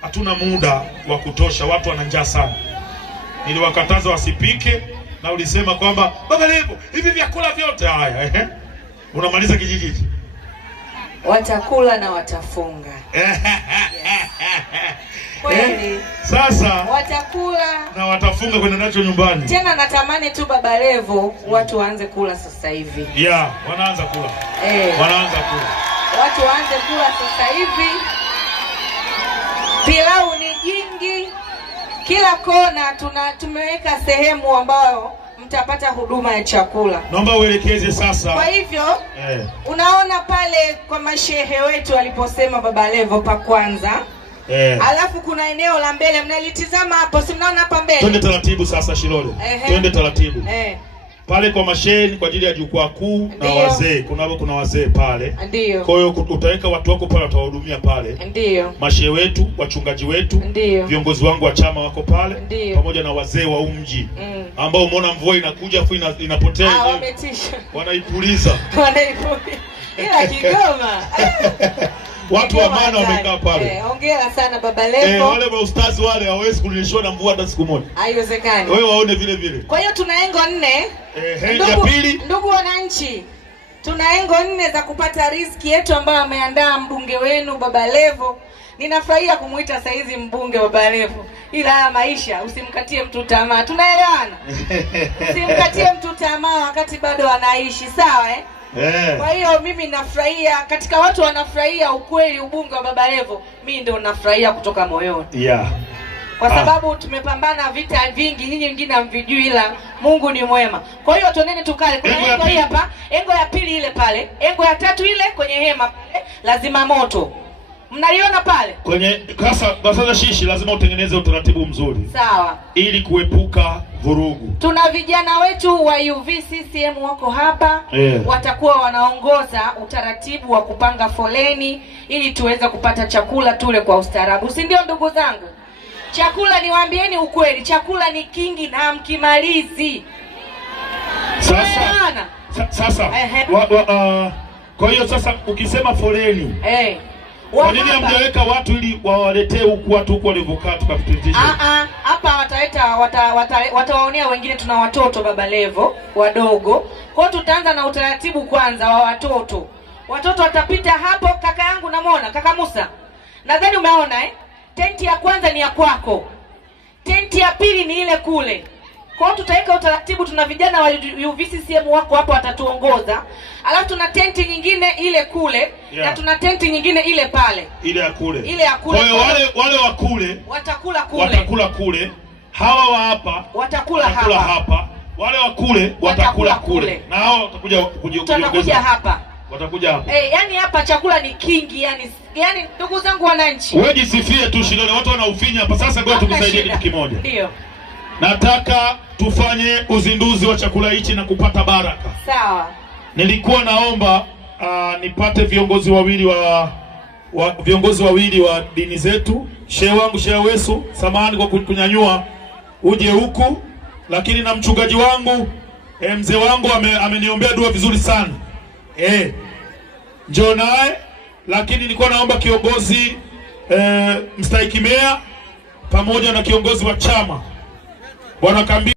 hatuna muda wa kutosha, watu wana njaa sana. Niliwakataza wasipike na ulisema kwamba Baba Levo, hivi vyakula vyote haya unamaliza kijiji hichi. Watakula na watafunga. Kweli. Sasa watakula na watafunga kwenda nacho nyumbani. Tena natamani tu Baba Levo watu waanze kula sasa hivi. Yeah, wanaanza kula. Wanaanza kula. Watu waanze kula sasa hivi. Pilau ni jingi. Kila kona tumeweka sehemu ambayo mtapata huduma ya chakula. Naomba uelekeze sasa. Kwa hivyo unaona pale kwa mashehe wetu waliposema Baba Levo pa kwanza. Alafu kuna eneo la mbele mnalitizama hapo, si mnaona hapa mbele? Twende taratibu sasa Shilole. Twende taratibu. Pale kwa mashehe kwa ajili ya jukwaa kuu na wazee. Kuna wazee pale. Ndio. Kwa hiyo utaweka watu wako pale watawahudumia pale. Ndio. Mashehe wetu, wachungaji wetu, viongozi wangu wa chama wako pale pamoja na wazee wa mji ambao umeona mvua inakuja afu inapotea. Wametisha. Wanaipuliza. Wanaipuliza. Ila Kigoma. Watu wa maana wamekaa pale. Hongera sana Baba Levo. Wale maustazi wale hawezi kunyeshwa na mvua hata siku moja. Haiwezekani. Wewe waone vile vile. Kwa hiyo tuna engo 4. Ya pili. Ndugu wananchi, tuna engo 4 za kupata riziki yetu ambayo ameandaa mbunge wenu Baba Levo. Ninafurahia kumuita saizi mbunge Baba Levo. Ila haya maisha usimkatie mtu tamaa. Tunaelewana? Usimkatie mtu tamaa wakati bado anaishi, sawa Kwa hiyo mimi nafurahia, katika watu wanafurahia ukweli ubunge wa Baba Levo, mimi ndio nafurahia kutoka moyoni. Kwa sababu tumepambana vita vingi, nyinyi wengine hamvijui, ila Mungu ni mwema. Kwa hiyo tuoneni tukale. Kuna engo hii hapa, engo ya pili ile pale, engo ya tatu ile kwenye hema lazima moto. Mnaliona pale? Kwenye sasa shishi lazima utengeneze utaratibu mzuri. Sawa. Ili kuepuka vurugu. Tuna vijana wetu wa UVCCM wako hapa. Watakuwa wanaongoza utaratibu wa kupanga foleni ili tuweze kupata chakula tule kwa ustaarabu. Si ndio ndugu zangu? Chakula niwaambieni ukweli, chakula ni kingi na mkimalizi. Sasa kwa hiyo sasa ukisema foleni kwa nini hamjaweka watu ili wawaletee huku watu huku walivyokaa tukapitisha? Hapa watawaonea wengine. Tuna watoto Baba Levo wadogo. Kwa hiyo tutaanza na utaratibu kwanza wa watoto. Watoto watapita hapo. Kaka yangu namuona, kaka Musa. Nadhani umeona tenti ya kwanza ni ya kwako. Tenti ya pili ni ile kule. Kwa hiyo tutaweka utaratibu, tuna vijana wa UVCCM wako hapo watatuongoza. Alafu tuna tenti nyingine ile kule na tuna tenti nyingine ile pale. Ile ya kule. Ile ya kule. Kwa hiyo wale wa kule watakula kule. Hawa wa hapa watakula hapa. Wale wa kule watakula kule. Na hao watakuja hapa. Watakuja hapa. Yani hapa chakula ni kingi, yani ndugu zangu wananchi. Wewe jisifie tu Shilole, watu wanaufinya hapa. Sasa ngoja tukusaidie kitu kimoja. Ndio. Nataka tufanye uzinduzi wa chakula hichi na kupata baraka. Sawa. Nilikuwa naomba nipate viongozi wawili wa dini zetu. Shehe wangu Shehe Wesu, samahani kwa kunyanyua uje huku, lakini na mchungaji wangu mzee wangu ameniombea dua vizuri sana. Njoo naye, lakini nilikuwa naomba kiongozi mstahiki meya pamoja na kiongozi wa chama Bwana Kambi